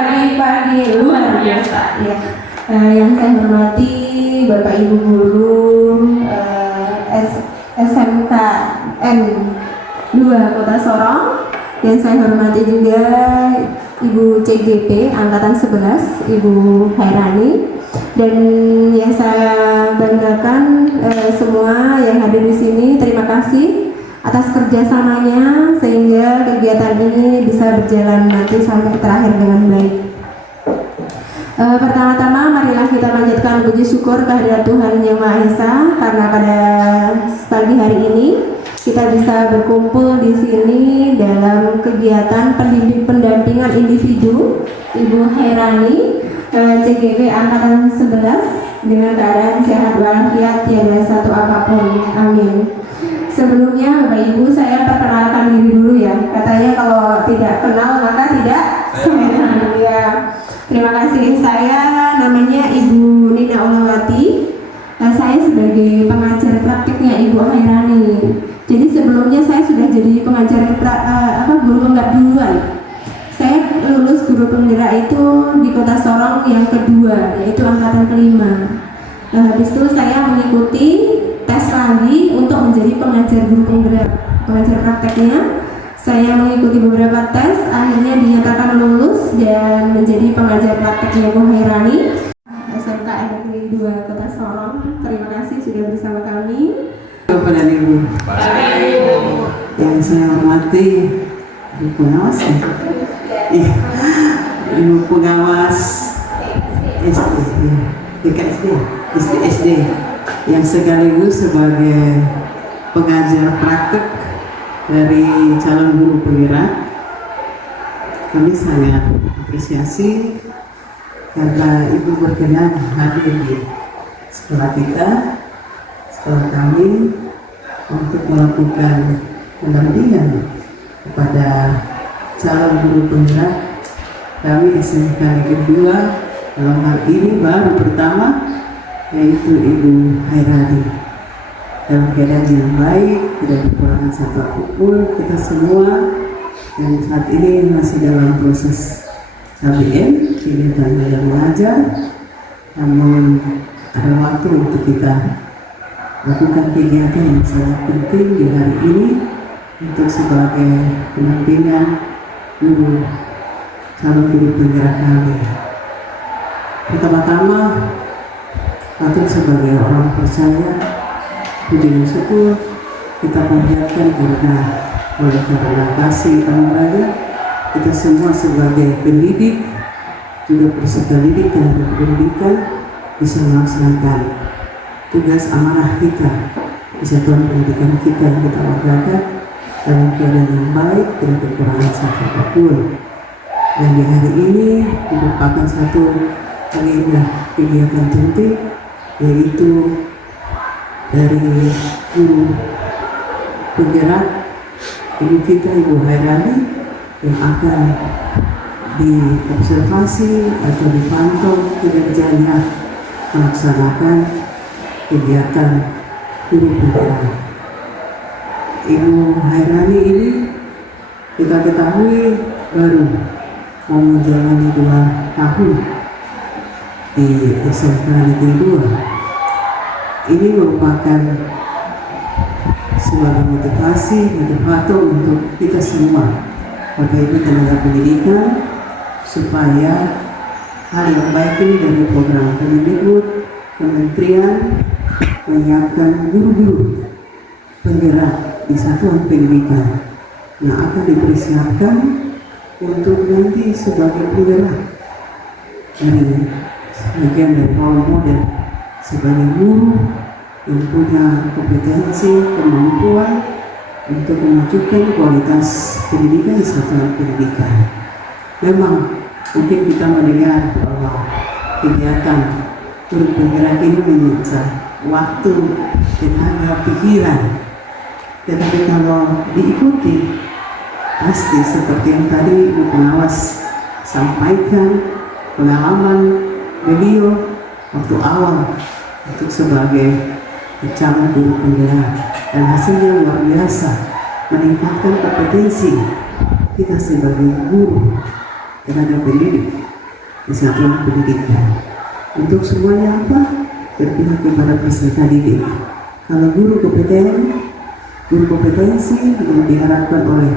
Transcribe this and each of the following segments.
pagi-pagi luar biasa ya. Yang saya hormati Bapak Ibu guru SMKN 2 Kota Sorong. Yang saya hormati juga Ibu CGP Angkatan 11, Ibu Hairani, dan yang saya banggakan semua yang hadir di sini. Terima kasih atas kerjasamanya sehingga kegiatan ini bisa berjalan nanti sampai terakhir dengan baik. Pertama-tama marilah kita panjatkan puji syukur kehadirat Tuhan Yang Maha Esa karena pada pagi hari ini kita bisa berkumpul di sini dalam kegiatan pendampingan individu Ibu Hairani CGP Angkatan 11 dengan keadaan sehat walafiat tiada satu apapun. Amin. Sebelumnya Bapak Ibu, saya perkenalkan diri dulu ya. Katanya kalau tidak kenal maka tidak sayang ya. Terima kasih. Saya namanya Ibu Nina Olawati. Saya sebagai pengajar praktiknya Ibu Hairani. Jadi sebelumnya saya sudah jadi pengajar guru penggerak duluan. Saya lulus guru penggerak itu di Kota Sorong yang kedua, yaitu angkatan kelima. Habis itu saya mengikuti tes lagi untuk menjadi pengajar guru penggerak, pengajar prakteknya. Saya mengikuti beberapa tes, akhirnya dinyatakan lulus dan menjadi pengajar prakteknya Ibu Hairani SMKN Negeri 2 Kota Sorong. Terima kasih sudah bersama kami. Bapak dan Ibu, yang saya hormati Ibu pengawas ya? Ibu pengawas SD yang sekaligus sebagai pengajar praktek dari calon guru penggerak. Kami sangat apresiasi karena Ibu berkenan hadir di sekolah kita, sekolah kami, untuk melakukan pendampingan kepada calon guru penggerak kami SMK Negeri 2, dalam hal ini baru pertama, yaitu Ibu Hairani. Dalam keadaan yang baik, tidak kekurangan satu apapun, kita semua yang saat ini masih dalam proses KBM, kegiatan belajar mengajar, namun ada waktu untuk kita lakukan kegiatan yang sangat penting di hari ini untuk sebagai pendampingan guru calon guru penggerak kami. Pertama-tama, patut sebagai orang percaya, puji dan syukur kita panjatkan karena oleh karena kasih anugerahnya kita semua sebagai pendidik juga peserta didik dan pendidikan bisa melaksanakan tugas amanah kita di satuan pendidikan kita yang kita banggakan dalam keadaan yang baik, tidak kekurangan satu apapun. Dan di hari ini merupakan satu agenda kegiatan penting, yaitu dari guru penggerak Ibu kita Ibu Hairani yang akan diobservasi atau dipantau kinerjanya melaksanakan kegiatan guru penggerak. Ibu Hairani ini kita ketahui baru mau menjalani 2 tahun di SMK Negeri 2. Ini merupakan sebagai motivator untuk kita semua, Bapak Ibu tenaga pendidikan, supaya hal yang baik ini dari program Kemendikbud, Kementerian menyiapkan guru-guru penggerak di satuan pendidikan yang akan dipersiapkan untuk nanti sebagai penggerak dari bagian dari role model sebagai guru yang punya kompetensi, kemampuan untuk memajukan kualitas pendidikan di satuan pendidikan. Memang mungkin kita mendengar bahwa kegiatan guru penggerak ini menyita waktu, tenaga, pikiran, tetapi kalau diikuti pasti seperti yang tadi Ibu pengawas sampaikan pengalaman beliau waktu awal untuk sebagai calon guru penggerak, dan hasilnya luar biasa, meningkatkan kompetensi kita sebagai guru tenaga pendidik di satuan pendidikan. Untuk semuanya apa? Berpihak kepada peserta didik. Kalau guru kompetensi yang diharapkan oleh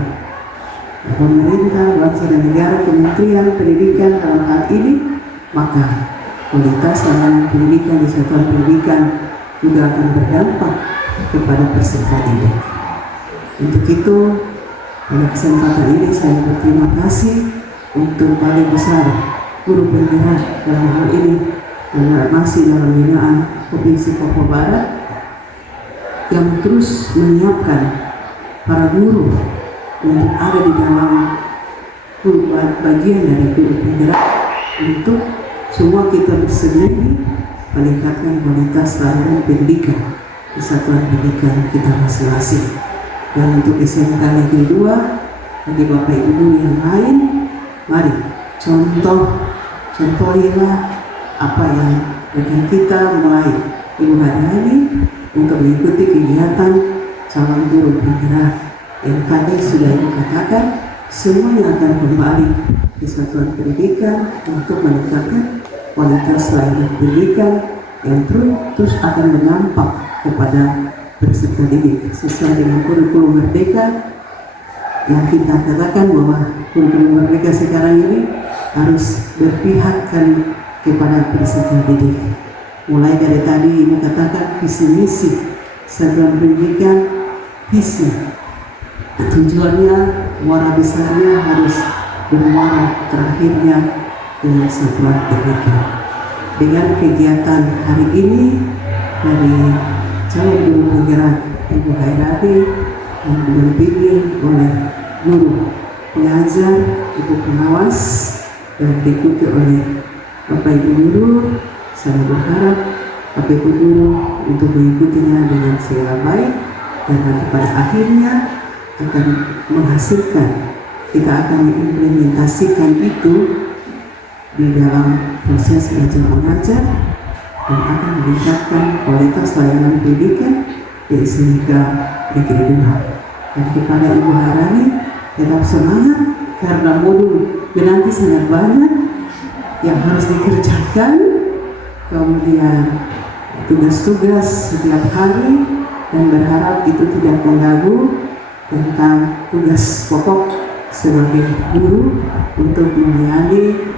pemerintah, bangsa dan negara, Kementerian Pendidikan dalam hal ini, maka kualitas layanan pendidikan di satuan pendidikan juga akan berdampak kepada peserta didik. Untuk itu, pada kesempatan ini saya berterima kasih untuk Balai Besar Guru Penggerak dalam hal ini karena masih dalam binaan Provinsi Papua Barat yang terus menyiapkan para guru untuk ada di dalam bagian dari guru penggerak untuk semua kita bersembunyi meningkatkan kualitas layanan pendidikan di satuan pendidikan kita masing-masing. Dan untuk SMK Negeri 2 bagi Bapak Ibu guru yang lain, mari contohilah apa yang dengan kita mulai Ibu hari untuk mengikuti kegiatan calon guru penggerak yang tadi sudah Ibu katakan, semuanya akan kembali di satuan pendidikan untuk meningkatkan kualitas layanan pendidikan yang terus akan berdampak kepada peserta didik sesuai dengan kurikulum merdeka yang kita katakan bahwa kurikulum merdeka sekarang ini harus berpihakkan kepada peserta didik. Mulai dari tadi Ibu katakan visi misi satuan pendidikan, visi tujuannya, muara besarnya harus bermuara terakhirnya dengan satuan pendidikan. Dengan kegiatan hari ini dari calon guru penggerak Ibu Hairati yang didampingi oleh guru pengajar, ibu pengawas, dan diikuti oleh Bapak Ibu guru, saya berharap Bapak Ibu guru untuk mengikutinya dengan segala baik dan nanti pada akhirnya akan menghasilkan, kita akan mengimplementasikan itu di dalam proses belajar mengajar dan akan meningkatkan kualitas layanan pendidikan di SMK Negeri 2. Dan kepada Ibu Harani tetap semangat karena modul menanti sangat banyak yang harus dikerjakan, kemudian tugas-tugas setiap hari, dan berharap itu tidak mengganggu tentang tugas pokok sebagai guru untuk melayani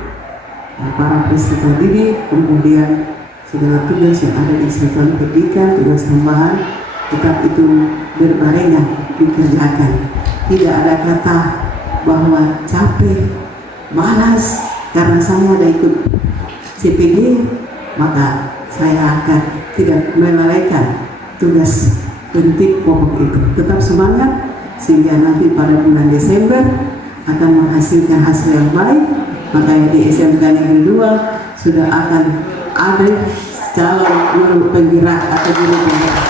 para peserta didik, kemudian segala tugas yang ada di satuan pendidikan, tugas tambahan, tetap itu berbarengan dikerjakan. Tidak ada kata bahwa capek, malas karena saya ada ikut CPG, maka saya akan tidak melalaikan tugas penting pokok itu. Tetap semangat sehingga nanti pada bulan Desember akan menghasilkan hasil yang baik. Makanya di SMK Negeri 2 sudah akan ada calon guru penggerak atau guru penggerak.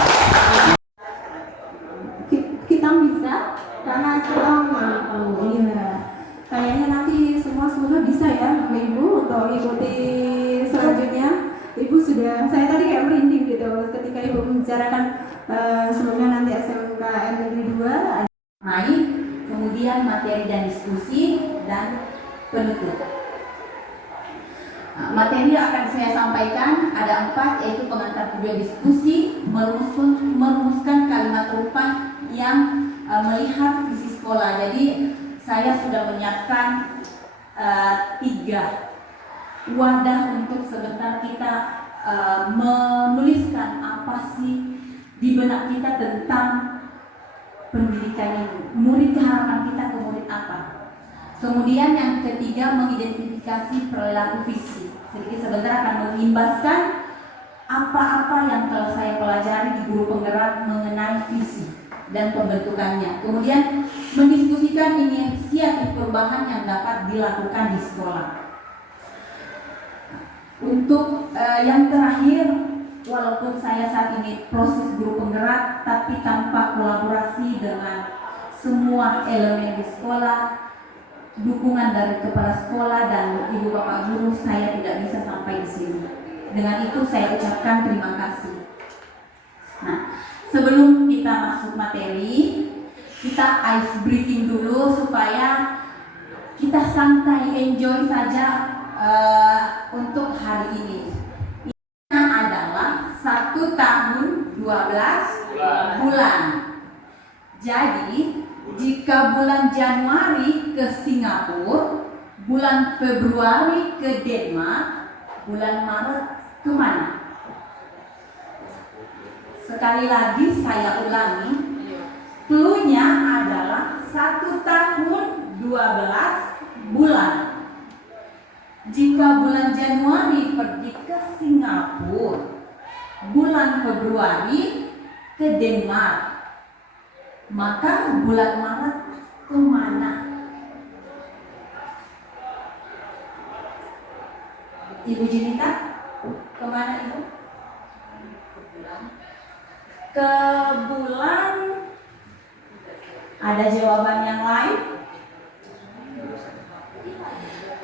Kita bisa karena kita mampu. Iya. Kayaknya nanti semoga bisa ya Bapak Ibu untuk ikuti selanjutnya. Ibu sudah, saya tadi kayak merinding gitu ketika Ibu membicarakan sebelumnya nanti SMKN Negeri 2. Baik, kemudian materi dan diskusi dan penutup. Materi yang akan saya sampaikan ada 4, yaitu pengantar video diskusi, merumuskan kalimat rupan yang melihat visi sekolah. Jadi saya sudah menyiapkan 3 wadah untuk sebentar kita menuliskan apa sih di benak kita tentang pendidikan ini. Murid, harapan kita ke murid apa? Kemudian yang ketiga, mengidentifikasi perilaku visi. Sedikit sebentar akan mengimbaskan apa-apa yang telah saya pelajari di guru penggerak mengenai visi dan pembentukannya. Kemudian mendiskusikan inisiatif perubahan yang dapat dilakukan di sekolah. Untuk yang terakhir, walaupun saya saat ini proses guru penggerak, tapi tanpa kolaborasi dengan semua elemen di sekolah, dukungan dari kepala sekolah dan ibu bapak guru, saya tidak bisa sampai di sini. Dengan itu saya ucapkan terima kasih. Nah, sebelum kita masuk materi, kita ice breaking dulu supaya kita santai, enjoy saja untuk hari ini. Ini adalah 1 tahun 12 bulan. Jadi jika bulan Januari ke Singapura, bulan Februari ke Denmark, bulan Maret kemana? Sekali lagi saya ulangi, clue-nya adalah 1 tahun 12 bulan. Jika bulan Januari pergi ke Singapura, bulan Februari ke Denmark, maka bulan Maret kemana? Ibu Junita, kemana Ibu? Ke bulan. Ada jawaban yang lain?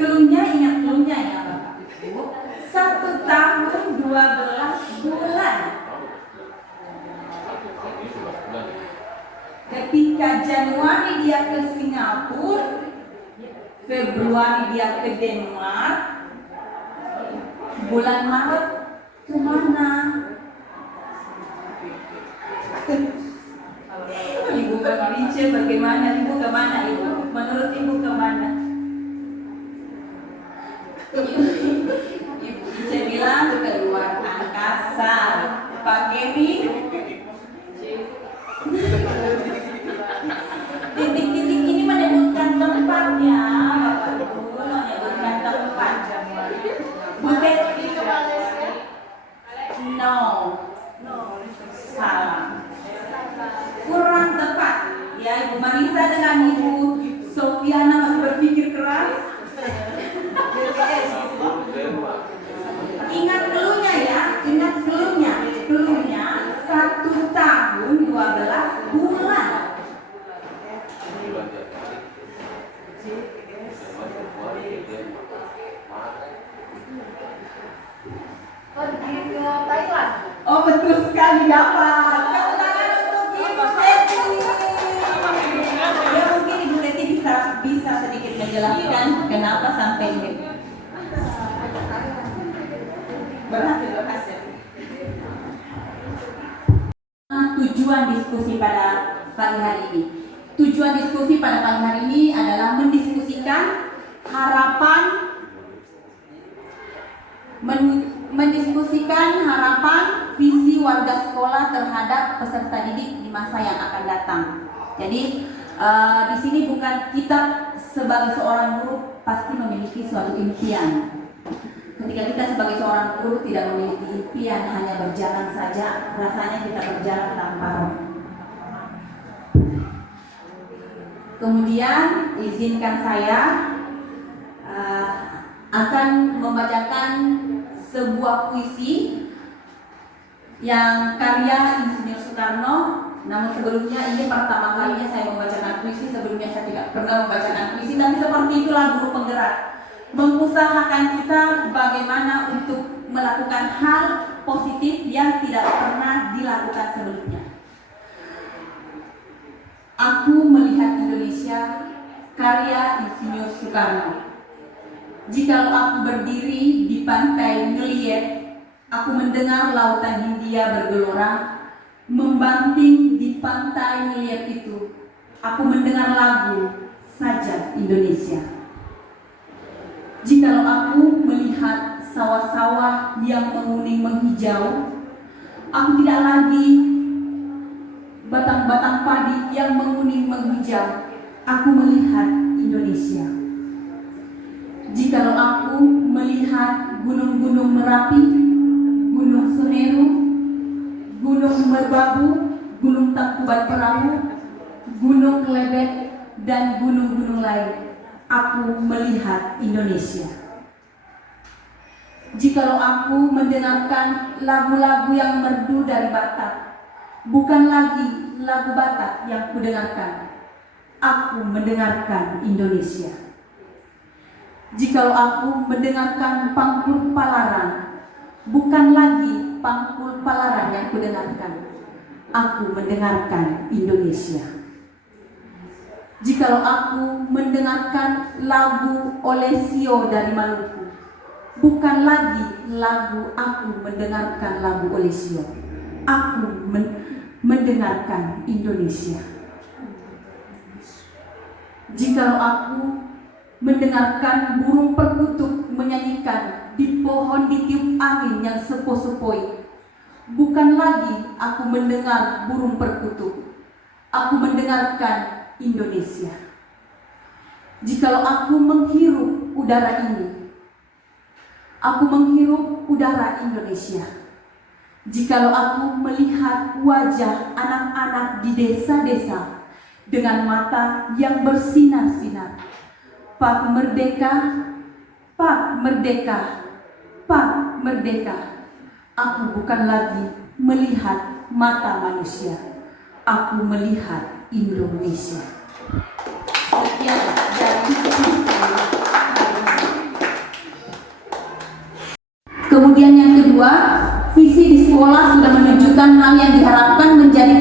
Cluenya, ingat cluenya ya Bapak Ibu. 1 tahun 12 bulan. Ketika Januari dia ke Singapura, Februari dia ke Denmark, bulan Maret kemana? Ibu Bapak bagaimana? Ibu kemana Ibu? Menurut Ibu kemana? Ibu Ica bilang ke luar angkasa. Pak Geri? Titik-titik ini menyebutkan tempat ya, Bapak Ibu, menyebutkan tempat. Bu Betty? No, salah. Kurang tepat. Ya, Ibu Marisa dengan Ibu Sofiana masih berpikir keras. Ingat cluenya ya, ingat cluenya. Cluenya 1 tahun 12 bulan. Pergi ke Thailand. Oh betul sekali dapat. Tepuk tangan untuk Ibu Betty. Ya mungkin Ibu Betty bisa sedikit menjelaskan kenapa sampai ini. Berhasil. Tujuan diskusi pada pagi hari ini. Tujuan diskusi pada pagi hari ini adalah mendiskusikan harapan visi warga sekolah terhadap peserta didik di masa yang akan datang. Jadi di sini bukan kita sebagai seorang guru pasti memiliki suatu impian. Ketika kita sebagai seorang guru tidak memiliki impian, hanya berjalan saja, rasanya kita berjalan tanpa roh. Kemudian izinkan saya akan membacakan sebuah puisi yang karya Insinyur Soekarno. Namun sebelumnya ini pertama kalinya saya membacakan puisi. Sebelumnya saya tidak pernah membacakan puisi, tapi seperti itulah guru penggerak, mengusahakan kita bagaimana untuk melakukan hal positif yang tidak pernah dilakukan sebelumnya. Aku melihat Indonesia, karya Insinyur Soekarno. Jikalau aku berdiri di pantai ngeliat, aku mendengar lautan Hindia bergelora, membanting di pantai ngeliat itu, aku mendengar lagu Sajak Indonesia. Jikalau aku melihat sawah-sawah yang menguning menghijau, aku tidak lagi batang-batang padi yang menguning menghijau, aku melihat Indonesia. Jikalau aku melihat gunung-gunung Merapi, Gunung Semeru, Gunung Merbabu, Gunung Tangkuban Perahu, Gunung Kelebet, dan gunung-gunung lain, aku melihat Indonesia. Jikalau aku mendengarkan lagu-lagu yang merdu dari Batak, bukan lagi lagu Batak yang kudengarkan, aku mendengarkan Indonesia. Jikalau aku mendengarkan Pangkur Palaran, bukan lagi Pangkur Palaran yang kudengarkan, aku mendengarkan Indonesia. Jikalau aku mendengarkan lagu Olesio dari Maluku, bukan lagi lagu aku mendengarkan lagu Olesio. Aku mendengarkan Indonesia. Jikalau aku mendengarkan burung perkutut menyanyikan di pohon ditiup angin yang sepoi-sepoi, bukan lagi aku mendengar burung perkutut. Aku mendengarkan Indonesia. Jikalau aku menghirup udara ini, aku menghirup udara Indonesia. Jikalau aku melihat wajah anak-anak di desa-desa dengan mata yang bersinar-sinar, Pak Merdeka, Pak Merdeka, Pak Merdeka, aku bukan lagi melihat mata manusia, aku melihat Indonesia. Sekian dari Kemudian yang kedua, visi di sekolah sudah menunjukkan hal yang diharapkan menjadi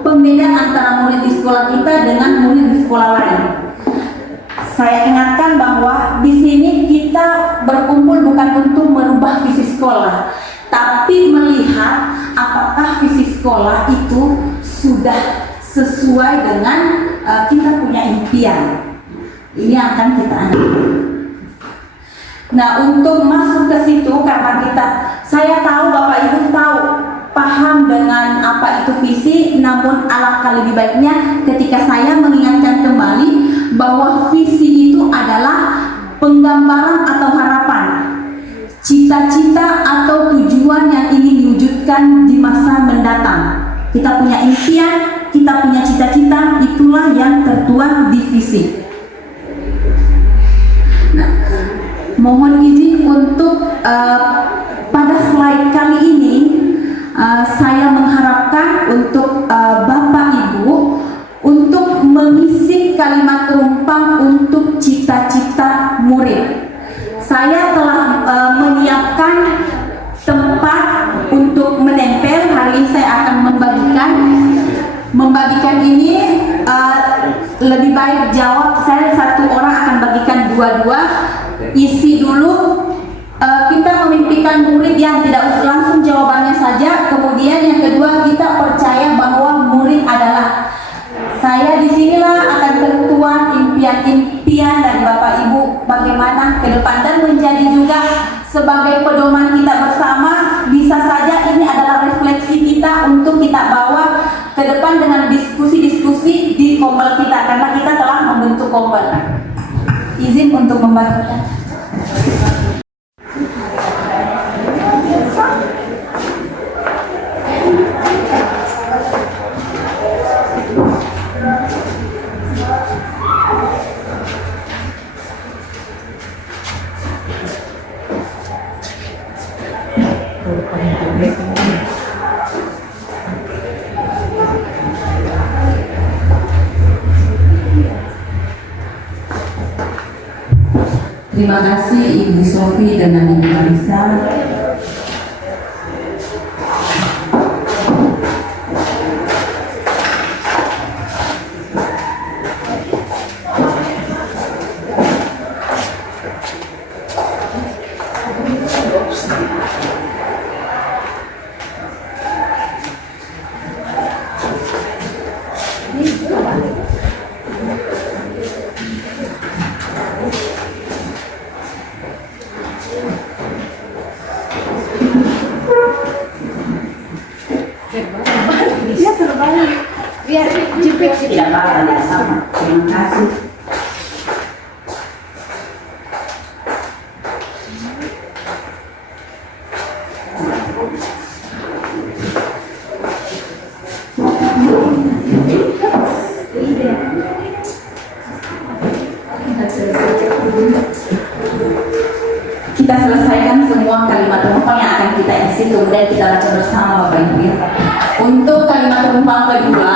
pembeda antara murid di sekolah kita dengan murid di sekolah lain. Saya ingatkan bahwa di sini kita berkumpul bukan untuk merubah visi sekolah, tapi melihat apakah visi sekolah itu sudah sesuai dengan kita punya impian. Ini akan kita analisa. Nah, untuk masuk ke situ karena saya tahu Bapak Ibu tahu paham dengan apa itu visi, namun alangkah lebih baiknya ketika saya mengingatkan kembali bahwa visi itu adalah penggambaran atau harapan, cita-cita atau tujuan yang ingin diwujudkan di masa mendatang. Kita punya impian, kita punya cita-cita, itulah yang tertuang di visi. Nah, mohon izin untuk pada slide kali ini saya mengharapkan untuk Bapak Ibu untuk mengisi kalimat tumpang untuk cita-cita murid. Saya telah menyiapkan tempat untuk menempel. Hari ini saya akan membagikan ini. Lebih baik jawab, saya satu orang akan bagikan dua-dua. Isi dulu, kita memimpikan murid yang tidak langsung jawabannya saja. Kemudian yang kedua, kita percaya bahwa murid adalah saya. Disinilah akan tertuang impian-impian dari Bapak Ibu bagaimana ke depan dan menjadi juga sebagai pedoman kita bersama. Bisa saja ini adalah refleksi kita untuk kita bawa ke depan dengan diskusi-diskusi di kompel kita karena kita telah membentuk kompel. Izin untuk membagikan. Terima kasih Ibu Sofi dengan Ibu Marisa. Biar jepit Tidak apa-apa, tidak sama. Terima kasih. Kita selesaikan semua kalimat tumpang yang akan kita isi, kemudian kita baca bersama Bapak Ibu ya. Untuk kalimat tumpang kedua,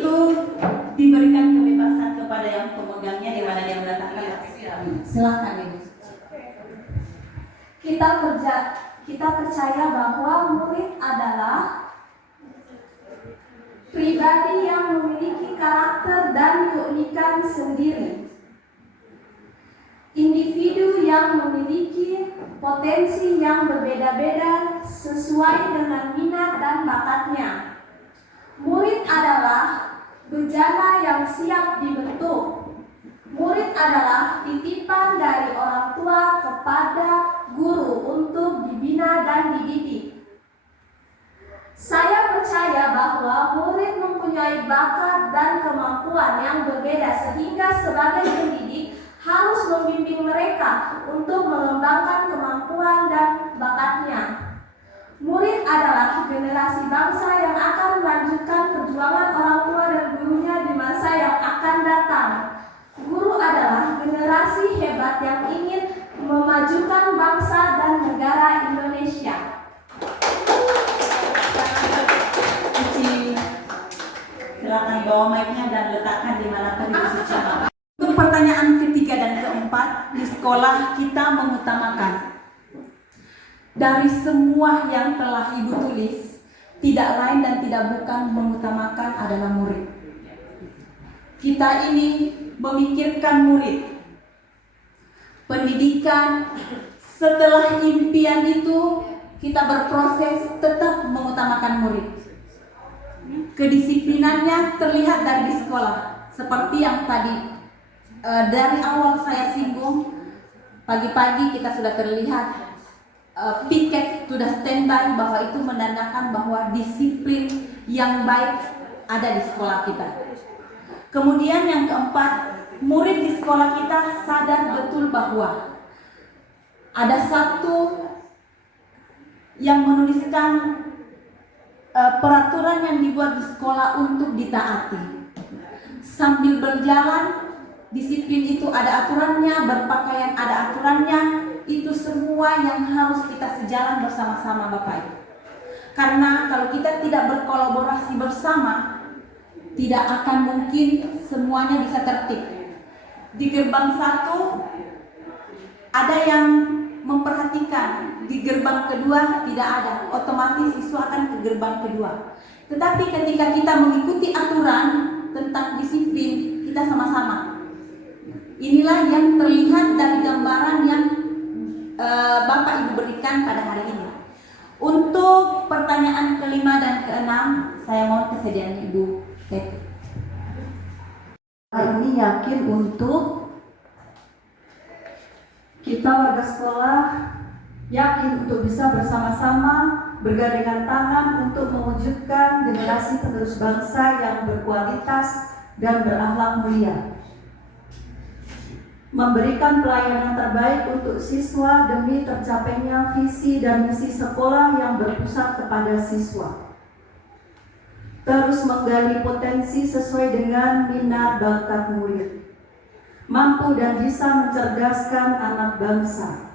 itu diberikan kebebasan kepada yang pemegangnya di mana dia meletakkan. Silakan Ibu. Kita percaya bahwa murid adalah pribadi yang memiliki karakter dan keunikan sendiri. Individu yang memiliki potensi yang berbeda-beda sesuai dengan minat dan bakatnya. Murid adalah bejana yang siap dibentuk. Murid adalah titipan dari orang tua kepada guru untuk dibina dan dididik. Saya percaya bahwa murid mempunyai bakat dan kemampuan yang berbeda sehingga sebagai pendidik harus membimbing mereka untuk mengembangkan kemampuan dan bakatnya. Murid adalah generasi bangsa yang akan melanjutkan perjuangan orang tua dan gurunya di masa yang akan datang. Guru adalah generasi hebat yang ingin memajukan bangsa dan negara Indonesia. Silakan bawa mic-nya dan letakkan di mana tadi Suci. Untuk pertanyaan ketiga dan keempat, di sekolah kita mengutamakan dari semua yang telah Ibu tulis, tidak lain dan tidak bukan mengutamakan adalah murid. Kita ini memikirkan murid. Pendidikan setelah impian itu kita berproses tetap mengutamakan murid. Kedisiplinannya terlihat dari sekolah, seperti yang tadi dari awal saya singgung. Pagi-pagi kita sudah terlihat piket sudah standby, bahwa itu menandakan bahwa disiplin yang baik ada di sekolah kita. Kemudian yang keempat, murid di sekolah kita sadar betul bahwa ada satu yang menuliskan peraturan yang dibuat di sekolah untuk ditaati. Sambil berjalan, disiplin itu ada aturannya, berpakaian ada aturannya, itu semua yang harus kita sejalan bersama-sama Bapak Ibu. Karena kalau kita tidak berkolaborasi bersama, tidak akan mungkin semuanya bisa tertib. Di gerbang satu ada yang memperhatikan, di gerbang kedua tidak ada, otomatis siswa akan ke gerbang kedua. Tetapi ketika kita mengikuti aturan tentang disiplin, kita sama-sama. Inilah yang terlihat dari gambaran yang Bapak Ibu berikan pada hari ini. Untuk pertanyaan kelima dan keenam, saya mohon kesediaan Ibu Teti. Ini yakin untuk kita warga sekolah, yakin untuk bisa bersama-sama bergandengan tangan untuk mewujudkan generasi penerus bangsa yang berkualitas dan berakhlak mulia, memberikan pelayanan terbaik untuk siswa demi tercapainya visi dan misi sekolah yang berpusat kepada siswa, terus menggali potensi sesuai dengan minat bakat murid, mampu dan bisa mencerdaskan anak bangsa,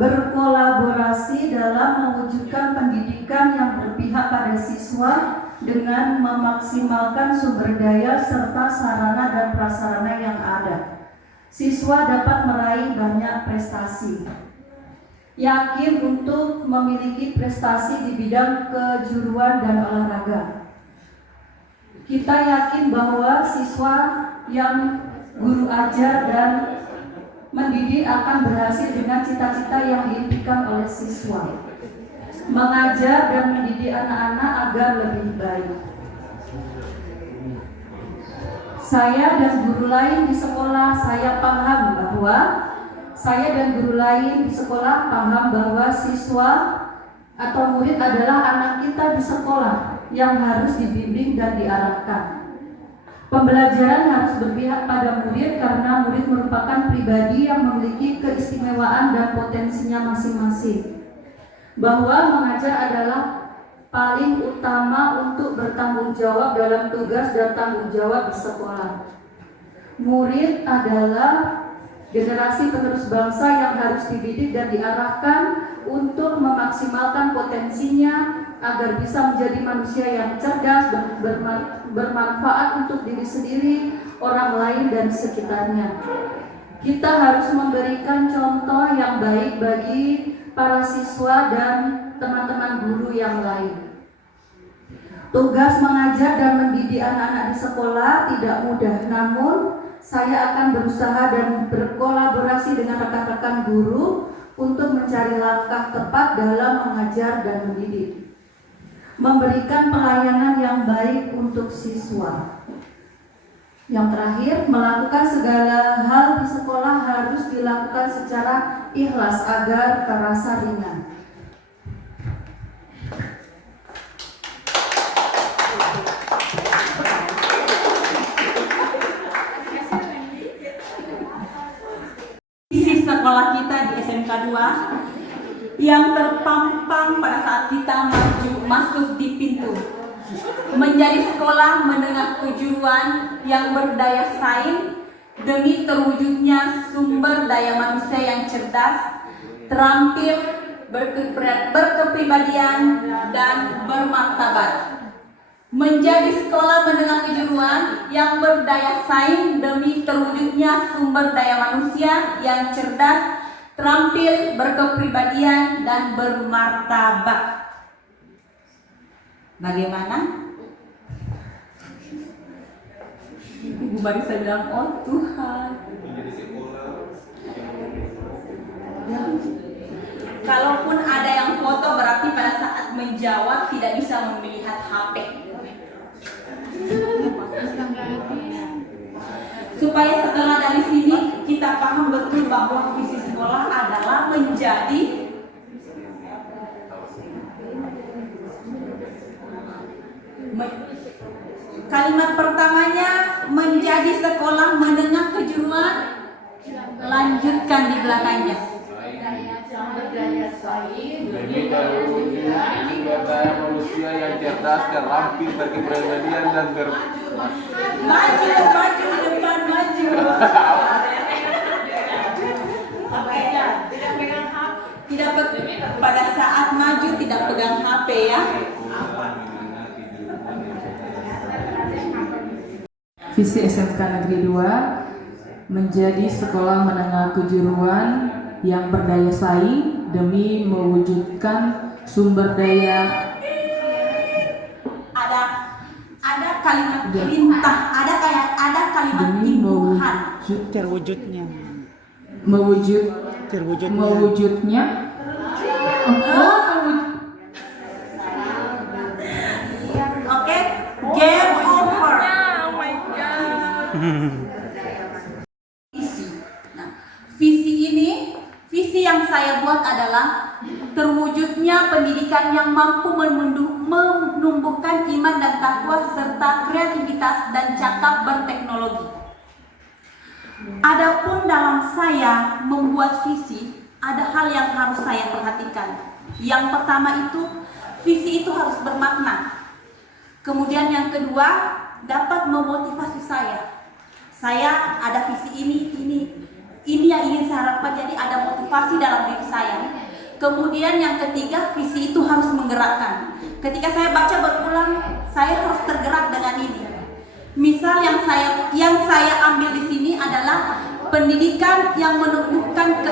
berkolaborasi dalam mewujudkan pendidikan yang berpihak pada siswa dengan memaksimalkan sumber daya serta sarana dan prasarana yang ada. Siswa dapat meraih banyak prestasi. Yakin untuk memiliki prestasi di bidang kejuruan dan olahraga. Kita yakin bahwa siswa yang guru ajar dan mendidik akan berhasil dengan cita-cita yang diimpikan oleh siswa, mengajar dan mendidik anak-anak agar lebih baik. Saya dan guru lain di sekolah, saya dan guru lain di sekolah paham bahwa siswa atau murid adalah anak kita di sekolah yang harus dibimbing dan diarahkan. Pembelajaran harus berpihak pada murid karena murid merupakan pribadi yang memiliki keistimewaan dan potensinya masing-masing. Bahwa mengajar adalah paling utama untuk bertanggung jawab dalam tugas dan tanggung jawab di sekolah. Murid adalah generasi penerus bangsa yang harus dididik dan diarahkan untuk memaksimalkan potensinya agar bisa menjadi manusia yang cerdas, bermanfaat untuk diri sendiri, orang lain, dan sekitarnya. Kita harus memberikan contoh yang baik bagi para siswa dan teman-teman guru yang lain. Tugas mengajar dan mendidik anak-anak di sekolah tidak mudah, namun saya akan berusaha dan berkolaborasi dengan rekan-rekan guru untuk mencari langkah tepat dalam mengajar dan mendidik. Memberikan pelayanan yang baik untuk siswa. Yang terakhir, melakukan segala hal di sekolah harus dilakukan secara ikhlas agar terasa ringan. Visi sekolah kita di SMK 2 yang terpampang pada saat kita maju masuk di pintu, menjadi sekolah menengah kejuruan yang berdaya saing demi terwujudnya sumber daya manusia yang cerdas, terampil, berkepribadian, dan bermartabat. Menjadi sekolah menengah kejuruan yang berdaya saing demi terwujudnya sumber daya manusia yang cerdas, terampil, berkepribadian, dan bermartabat. Bagaimana? Ibu Marisa bilang, oh Tuhan. Ya. Kalaupun ada yang foto berarti pada saat menjawab tidak bisa melihat HP. Supaya setelah dari sini kita paham betul bahwa visi sekolah adalah menjadi kalimat pertamanya menjadi sekolah menengah kejuruan, lanjutkan di belakangnya. Demi terwujudnya sumber daya manusia yang cerdas, terampil, berkepribadian, dan Maju depan maju. Pada saat maju tidak pegang HP ya. Visi SMK Negeri 2 menjadi sekolah menengah kejuruan yang berdaya saing demi mewujudkan sumber daya. Ada kalimat perintah, ada kalimat imbuhan. Terwujudnya. Mewujudnya. Oke, game over. Visi yang saya buat adalah terwujudnya pendidikan yang mampu menumbuhkan iman dan takwa serta kreativitas dan cakap berteknologi. Adapun dalam saya membuat visi, ada hal yang harus saya perhatikan. Yang pertama itu, visi itu harus bermakna. Kemudian yang kedua, dapat memotivasi saya. Saya ada visi ini yang ingin saya harapkan, jadi ada motivasi dalam diri saya. Kemudian yang ketiga, visi itu harus menggerakkan. Ketika saya baca berulang, saya harus tergerak dengan ini. Misal yang saya ambil di sini adalah pendidikan yang menumbuhkan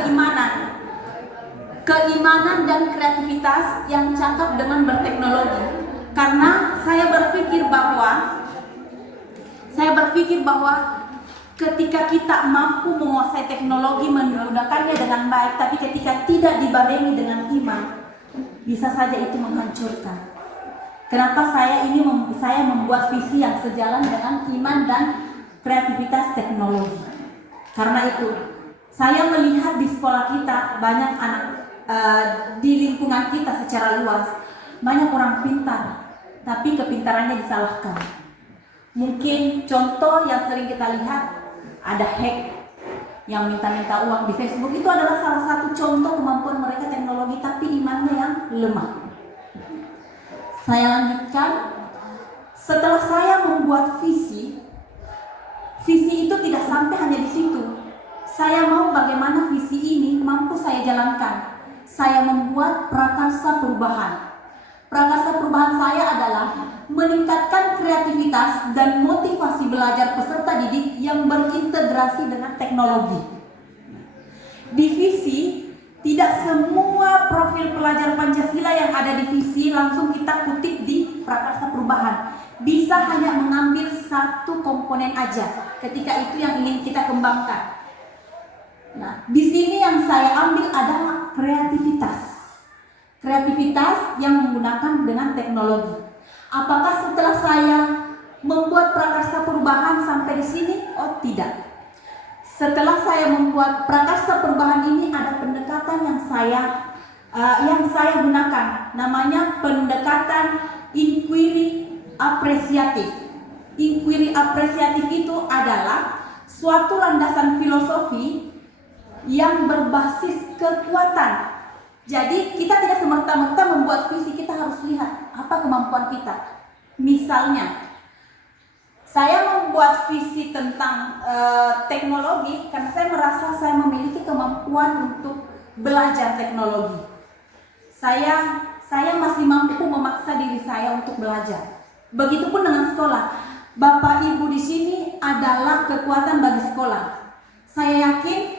keimanan dan kreativitas yang cakap dengan berteknologi. Karena saya berpikir bahwa ketika kita mampu menguasai teknologi, menggunakannya dengan baik, tapi ketika tidak dibarengi dengan iman, bisa saja itu menghancurkan. Kenapa saya membuat visi yang sejalan dengan iman dan kreativitas teknologi? Karena itu, saya melihat di sekolah kita banyak anak di lingkungan kita secara luas, banyak orang pintar, tapi kepintarannya disalahkan. Mungkin contoh yang sering kita lihat, ada hack yang minta-minta uang di Facebook, itu adalah salah satu contoh kemampuan mereka teknologi tapi imannya yang lemah. Saya lanjutkan, setelah saya membuat visi itu tidak sampai hanya di situ. Saya mau bagaimana visi ini mampu saya jalankan. Saya membuat prakarsa perubahan. Prakarsa perubahan saya adalah meningkatkan kreativitas dan motivasi belajar peserta didik yang berintegrasi dengan teknologi. Di visi, tidak semua profil pelajar Pancasila yang ada di visi langsung kita kutip di prakarsa perubahan. Bisa hanya mengambil satu komponen aja ketika itu yang ingin kita kembangkan. Nah, di sini yang saya ambil adalah kreativitas. Kreativitas yang menggunakan dengan teknologi. Apakah setelah saya membuat prakarsa perubahan sampai di sini? Oh, tidak. Setelah saya membuat prakarsa perubahan ini ada pendekatan yang saya gunakan, namanya pendekatan inquiry apresiatif. Inquiry apresiatif itu adalah suatu landasan filosofi yang berbasis kekuatan. Jadi kita tidak semerta-merta membuat visi, kita harus lihat apa kemampuan kita. Misalnya, saya membuat visi tentang teknologi karena saya merasa saya memiliki kemampuan untuk belajar teknologi. Saya masih mampu memaksa diri saya untuk belajar. Begitupun dengan sekolah. Bapak Ibu di sini adalah kekuatan bagi sekolah. Saya yakin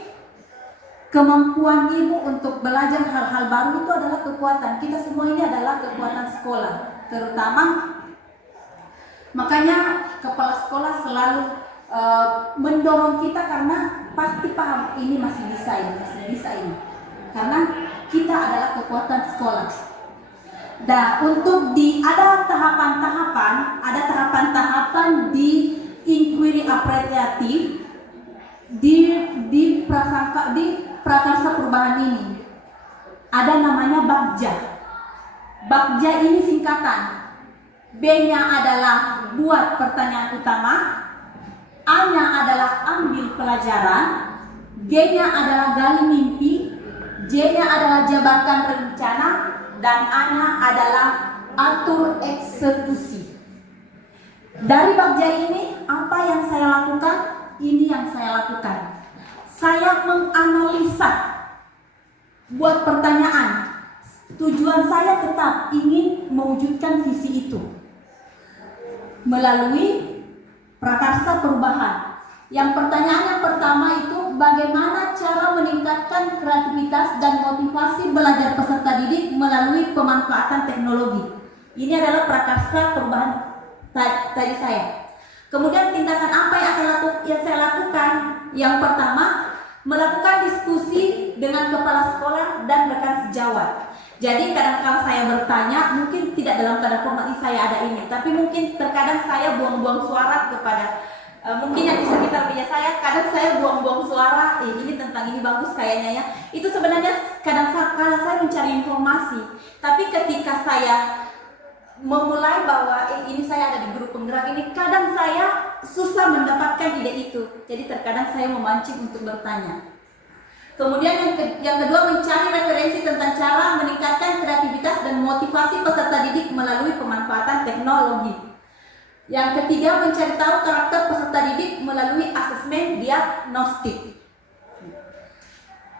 kemampuan ibu untuk belajar hal-hal baru itu adalah kekuatan. Kita semua ini adalah kekuatan sekolah. Terutama, makanya kepala sekolah selalu mendorong kita karena pasti paham ini masih bisa ini. Karena kita adalah kekuatan sekolah. Dan untuk ada tahapan-tahapan di inquiry apresiatif di prakarsa perubahan ini. Ada namanya Bagja. Bagja ini singkatan. B-nya adalah buat pertanyaan utama, A-nya adalah ambil pelajaran, G-nya adalah gali mimpi, J-nya adalah jabarkan rencana, dan A-nya adalah atur eksekusi. Dari Bagja ini, apa yang saya lakukan? Ini yang saya lakukan. Saya menganalisa, buat pertanyaan. Tujuan saya tetap ingin mewujudkan visi itu melalui prakarsa perubahan. Yang pertanyaan yang pertama itu bagaimana cara meningkatkan kreativitas dan motivasi belajar peserta didik melalui pemanfaatan teknologi. Ini adalah prakarsa perubahan tadi saya. Kemudian tindakan apa yang saya lakukan? Yang pertama, melakukan diskusi dengan kepala sekolah dan rekan sejawat. Jadi kadang-kadang saya bertanya, mungkin tidak dalam tanda format saya ada ini, tapi mungkin terkadang saya buang-buang suara kepada mungkin yang bisa kita lihat kadang saya buang-buang suara, ini tentang ini bagus kayaknya ya. Itu sebenarnya kadang-kadang saya mencari informasi, tapi ketika saya memulai bahwa ini saya ada di grup penggerak ini, kadang saya susah mendapatkan ide itu. Jadi terkadang saya memancing untuk bertanya. Kemudian yang kedua, mencari referensi tentang cara meningkatkan kreativitas dan motivasi peserta didik melalui pemanfaatan teknologi. Yang ketiga, mencari tahu karakter peserta didik melalui asesmen diagnostik.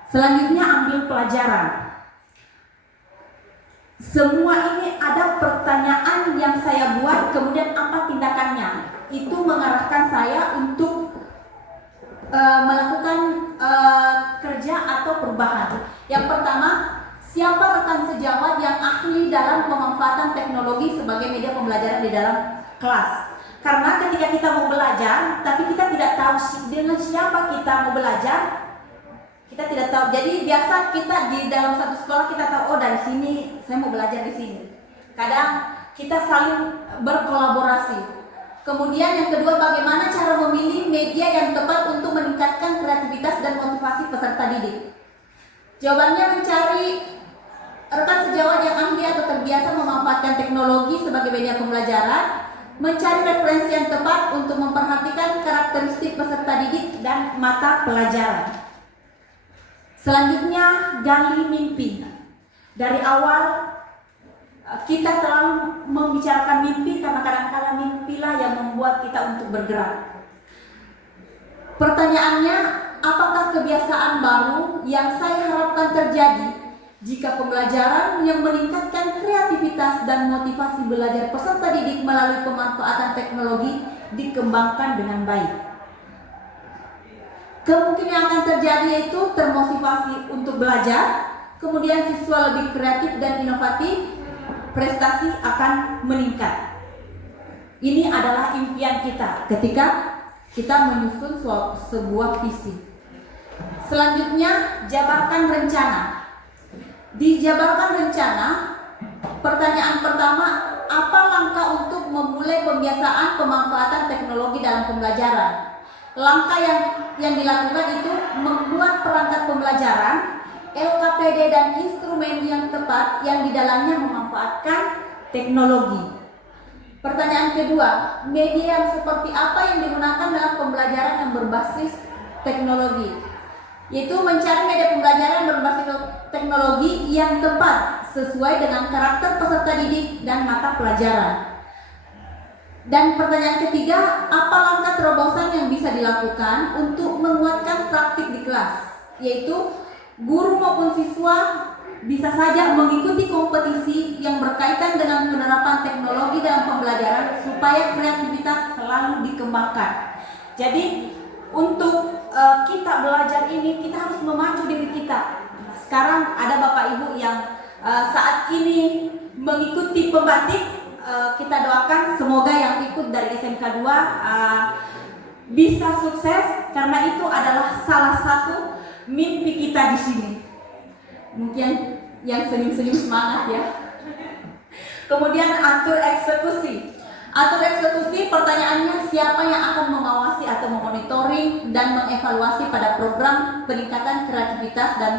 Selanjutnya, ambil pelajaran. Semua ini ada pertanyaan yang saya buat, kemudian apa tindakannya. Itu mengarahkan saya untuk melakukan kerja atau perubahan. Yang pertama, siapa rekan sejawat yang ahli dalam pemanfaatan teknologi sebagai media pembelajaran di dalam kelas. Karena ketika kita mau belajar, tapi kita tidak tahu dengan siapa kita mau belajar, kita tidak tahu. Jadi biasa kita di dalam satu sekolah kita tahu, oh dari sini saya mau belajar di sini. Kadang kita saling berkolaborasi. Kemudian yang kedua, bagaimana cara memilih media yang tepat untuk meningkatkan kreativitas dan motivasi peserta didik. Jawabannya, mencari rekan sejawat yang ahli atau terbiasa memanfaatkan teknologi sebagai media pembelajaran, mencari referensi yang tepat untuk memperhatikan karakteristik peserta didik dan mata pelajaran. Selanjutnya, gali mimpi. Dari awal kita telah membicarakan mimpi karena kadang-kadang mimpilah yang membuat kita untuk bergerak. Pertanyaannya, apakah kebiasaan baru yang saya harapkan terjadi jika pembelajaran yang meningkatkan kreativitas dan motivasi belajar peserta didik melalui pemanfaatan teknologi dikembangkan dengan baik. Kemungkinan yang akan terjadi yaitu termotivasi untuk belajar, kemudian siswa lebih kreatif dan inovatif, prestasi akan meningkat. Ini adalah impian kita ketika kita menyusun sebuah visi. Selanjutnya, jabarkan rencana. Di jabarkan rencana, pertanyaan pertama, apa langkah untuk memulai pembiasaan pemanfaatan teknologi dalam pembelajaran? Langkah yang dilakukan itu membuat perangkat pembelajaran, LKPD dan instrumen yang tepat yang di dalamnya memanfaatkan teknologi. Pertanyaan kedua, media yang seperti apa yang digunakan dalam pembelajaran yang berbasis teknologi? Yaitu mencari media pembelajaran berbasis teknologi yang tepat sesuai dengan karakter peserta didik dan mata pelajaran. Dan pertanyaan ketiga, apa langkah terobosan yang bisa dilakukan untuk menguatkan praktik di kelas? Yaitu guru maupun siswa bisa saja mengikuti kompetisi yang berkaitan dengan penerapan teknologi dalam pembelajaran supaya kreativitas selalu dikembangkan. Jadi untuk kita belajar ini kita harus memacu diri kita. Sekarang ada Bapak Ibu yang saat ini mengikuti pembatik, kita doakan semoga yang ikut dari SMK 2 bisa sukses karena itu adalah salah satu mimpi kita di sini. Mungkin yang senyum-senyum semangat ya. Kemudian atur eksekusi. Atur eksekusi, pertanyaannya siapa yang akan mengawasi atau memonitoring dan mengevaluasi pada program peningkatan kreativitas dan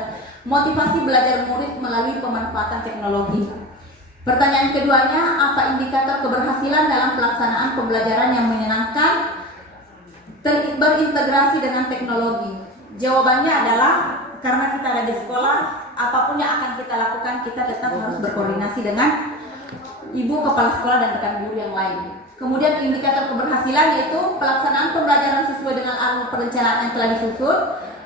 motivasi belajar murid melalui pemanfaatan teknologi. Pertanyaan keduanya, apa indikator keberhasilan dalam pelaksanaan pembelajaran yang menyenangkan berintegrasi dengan teknologi? Jawabannya adalah karena kita ada di sekolah, apapun yang akan kita lakukan, kita tetap harus berkoordinasi dengan ibu kepala sekolah dan rekan guru yang lain. Kemudian indikator keberhasilan yaitu pelaksanaan pembelajaran sesuai dengan alur perencanaan yang telah disusun.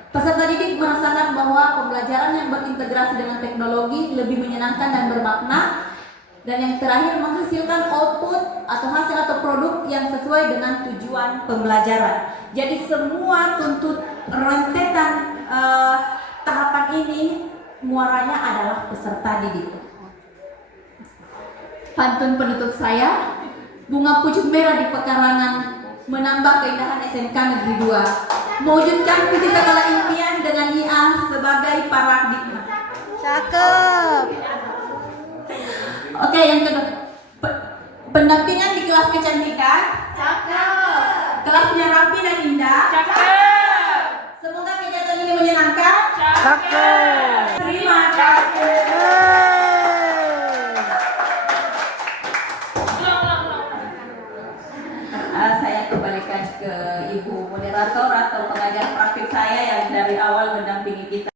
Peserta didik merasakan bahwa pembelajaran yang berintegrasi dengan teknologi lebih menyenangkan dan bermakna. Dan yang terakhir, menghasilkan output atau hasil atau produk yang sesuai dengan tujuan pembelajaran. Jadi semua rentetan tahapan ini muaranya adalah peserta didik. Pantun penutup saya, bunga pucuk merah di pekarangan menambah keindahan SMK Negeri 2, mewujudkan visi skala impian dengan IA sebagai paradigma. Cakep. Oke, yang kedua, pendampingan di kelas kecantikan. Cakep. Kelasnya rapi dan indah. Cakep. Semoga kegiatan ini menyenangkan. Cakep. Terima kasih. Saya kembalikan ke Ibu Moderator